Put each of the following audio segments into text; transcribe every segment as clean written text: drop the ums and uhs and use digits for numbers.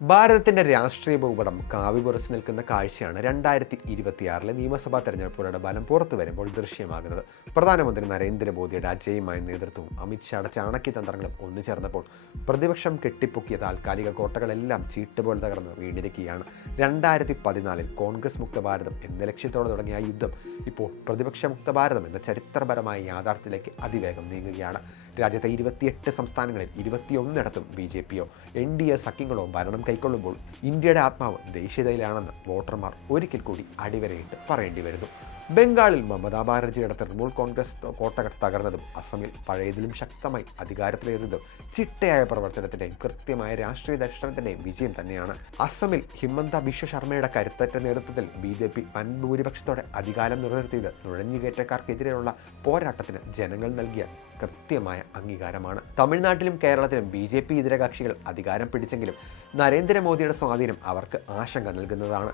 ഭാരതത്തിന്റെ രാഷ്ട്രീയ ഭൂപടം കാവി പുറച്ചു നിൽക്കുന്ന കാഴ്ചയാണ് 2026 നിയമസഭാ തെരഞ്ഞെടുപ്പുകളുടെ ഫലം പുറത്തു വരുമ്പോൾ ദൃശ്യമാകുന്നത്. പ്രധാനമന്ത്രി നരേന്ദ്രമോദിയുടെ അജയ്യമായ നേതൃത്വവും അമിത്ഷായുടെ ചാണക്യതന്ത്രങ്ങളും ഒന്നു ചേർന്നപ്പോൾ പ്രതിപക്ഷം കെട്ടിപ്പൊക്കിയ താൽക്കാലിക കോട്ടകളെല്ലാം ചീട്ടുപോലെ തകർന്ന് വീണിരിക്കുകയാണ്. 2014 കോൺഗ്രസ് മുക്ത ഭാരതം എന്ന ലക്ഷ്യത്തോടെ തുടങ്ങിയ യുദ്ധം ഇപ്പോൾ പ്രതിപക്ഷ മുക്ത ഭാരതം എന്ന ചരിത്രപരമായ യാഥാർത്ഥ്യത്തിലേക്ക് അതിവേഗം നീങ്ങുകയാണ്. രാജ്യത്തെ 28 സംസ്ഥാനങ്ങളിൽ 21 BJPയോ NDA സഖ്യങ്ങളോ ഭരണം കൈക്കൊള്ളുമ്പോൾ ഇന്ത്യയുടെ ആത്മാവ് ദേശീയതയിലാണെന്ന് വോട്ടർമാർ ഒരിക്കൽ കൂടി അടിവരയിട്ട് പറയേണ്ടി വരുന്നു. ബംഗാളിൽ മമതാ ബാനർജിയുടെ തൃണമൂൽ കോൺഗ്രസ് കോട്ടകൾ തകർന്നതും അസമിൽ പഴയതിലും ശക്തമായി അധികാരത്തിലേറുന്നതും ചിട്ടയായ പ്രവർത്തനത്തിൻ്റെയും കൃത്യമായ രാഷ്ട്രീയ ദർശനത്തിൻ്റെയും വിജയം തന്നെയാണ്. അസമിൽ ഹിമന്ത ബിശ്വ ശർമ്മയുടെ കരുത്തറ്റ നേതൃത്വത്തിൽ BJP വൻ ഭൂരിപക്ഷത്തോടെ അധികാരം നിലനിർത്തിയത് നുഴഞ്ഞുകയറ്റക്കാർക്കെതിരെയുള്ള പോരാട്ടത്തിന് ജനങ്ങൾ നൽകിയ കൃത്യമായ അംഗീകാരമാണ്. തമിഴ്നാട്ടിലും കേരളത്തിലും BJP ഇതര കക്ഷികൾ അധികാരം പിടിച്ചെങ്കിലും നരേന്ദ്രമോദിയുടെ സ്വാധീനം അവർക്ക് ആശങ്ക നൽകുന്നതാണ്.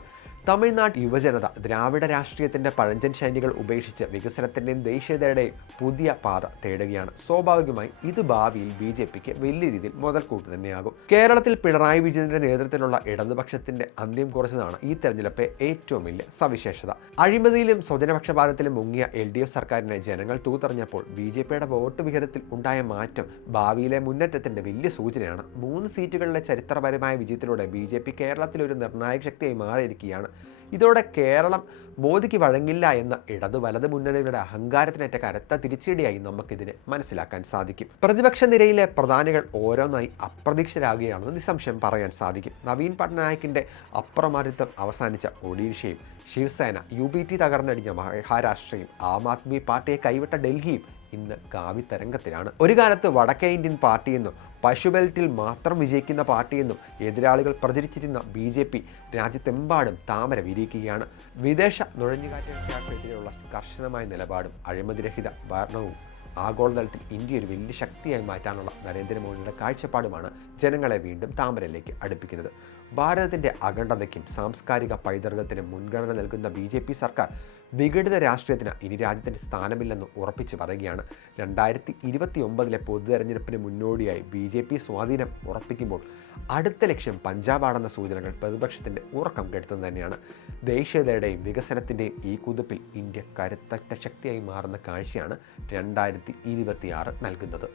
തമിഴ്നാട് യുവജനത ദ്രാവിഡ രാഷ്ട്രീയത്തിൻ്റെ പഴഞ്ചൻ ശൈലികൾ ഉപേക്ഷിച്ച് വികസനത്തിൻ്റെയും ദേശീയതയുടെയും പുതിയ പാത തേടുകയാണ്. സ്വാഭാവികമായി ഇത് ഭാവിയിൽ BJPക്ക് വലിയ രീതിയിൽ മുതൽക്കൂട്ട് തന്നെയാകും. കേരളത്തിൽ പിണറായി വിജയന്റെ നേതൃത്വത്തിലുള്ള ഇടതുപക്ഷത്തിന്റെ അന്ത്യം കുറിച്ചതാണ് ഈ തെരഞ്ഞെടുപ്പ് ഏറ്റവും വലിയ സവിശേഷത. അഴിമതിയിലും സ്വജനപക്ഷപാതത്തിലും മുങ്ങിയ LDF സർക്കാരിനെ ജനങ്ങൾ തൂത്തെറിഞ്ഞപ്പോൾ BJPയുടെ വോട്ട് വിഹിതത്തിൽ ഉണ്ടായ മാറ്റം ഭാവിയിലെ മുന്നേറ്റത്തിന്റെ വലിയ സൂചനയാണ്. 3 സീറ്റുകളിലെ ചരിത്രപരമായ വിജയത്തിലൂടെ BJP കേരളത്തിൽ ഒരു നിർണായക ശക്തിയായി മാറിയിരിക്കുകയാണ്. ഇതോടെ കേരളം മോദിക്ക് വഴങ്ങില്ല എന്ന ഇടതു വലത് മുന്നണികളുടെ അഹങ്കാരത്തിനേറ്റ കരുത്ത തിരിച്ചടിയായി നമുക്കിതിനെ മനസ്സിലാക്കാൻ സാധിക്കും. പ്രതിപക്ഷ നിരയിലെ പ്രധാനികൾ ഓരോന്നായി അപ്രതീക്ഷിതരാകുകയാണെന്ന് നിസ്സംശയം പറയാൻ സാധിക്കും. നവീൻ പട്നായിക്കിന്റെ അപ്രമാദിത്വം അവസാനിച്ച ഒഡീഷയും ശിവസേന UBT തകർന്നടിഞ്ഞ മഹാരാഷ്ട്രയും ആം ആദ്മി പാർട്ടിയെ കൈവിട്ട ഡൽഹിയും ഇന്ന് കാവി തരംഗത്തിലാണ്. ഒരു കാലത്ത് വടക്കേ ഇന്ത്യൻ പാർട്ടിയെന്നും പശുബെൽറ്റിൽ മാത്രം വിജയിക്കുന്ന പാർട്ടിയെന്നും എതിരാളികൾ പ്രചരിച്ചിരുന്ന BJP രാജ്യത്തെമ്പാടും താമര വിരിയിക്കുകയാണ്. വിദേശ നുഴഞ്ഞുകയറ്റക്കാർക്കെതിരെയുള്ള കർശനമായ നിലപാടും അഴിമതിരഹിത ഭരണവും ആഗോളതലത്തിൽ ഇന്ത്യ ഒരു വലിയ ശക്തിയായി മാറ്റാനുള്ള നരേന്ദ്രമോദിയുടെ കാഴ്ചപ്പാടുമാണ് ജനങ്ങളെ വീണ്ടും താമരയിലേക്ക് അടുപ്പിക്കുന്നത്. ഭാരതത്തിൻ്റെ അഖണ്ഡതയ്ക്കും സാംസ്കാരിക പൈതൃകത്തിനും മുൻഗണന നൽകുന്ന BJP സർക്കാർ വിഘടിത രാഷ്ട്രീയത്തിന് ഇനി രാജ്യത്തിന് സ്ഥാനമില്ലെന്ന് ഉറപ്പിച്ചു പറയുകയാണ്. 2029 പൊതു തെരഞ്ഞെടുപ്പിന് മുന്നോടിയായി BJP സ്വാധീനം ഉറപ്പിക്കുമ്പോൾ അടുത്ത ലക്ഷ്യം പഞ്ചാബാണെന്ന സൂചനകൾ പ്രതിപക്ഷത്തിൻ്റെ ഉറക്കം കെടുത്തുന്നത് തന്നെയാണ്. ദേശീയതയുടെയും വികസനത്തിൻ്റെയും ഈ കുതിപ്പിൽ ഇന്ത്യ കരുത്തറ്റ ശക്തിയായി മാറുന്ന കാഴ്ചയാണ് 2026 നൽകുന്നത്.